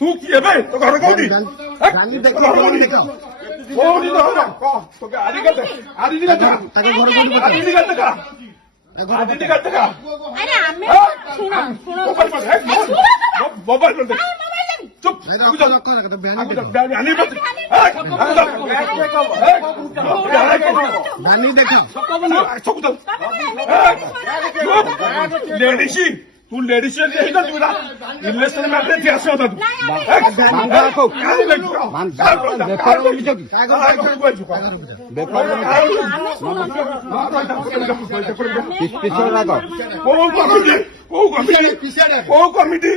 तू किए बे तो घर कोनी রানী দেখো রানী দেখো कोनी तो हम तो के आदि करते তাকে ঘরে বন্দি आदि करते का आदि करते का अरे আমি শুনো मोबाइल पर है मोबाइल पर देख चुप आगु जा রক্ষা রাখো आगु ব্যানি जा बैन आने मत রানী দেখো लेडीशी तू लेडीशी यही कर तू ना इन्वेस्टमेंट में अपने क्या से होता तू মানবা রাখো পিছনে রাখো কমিটি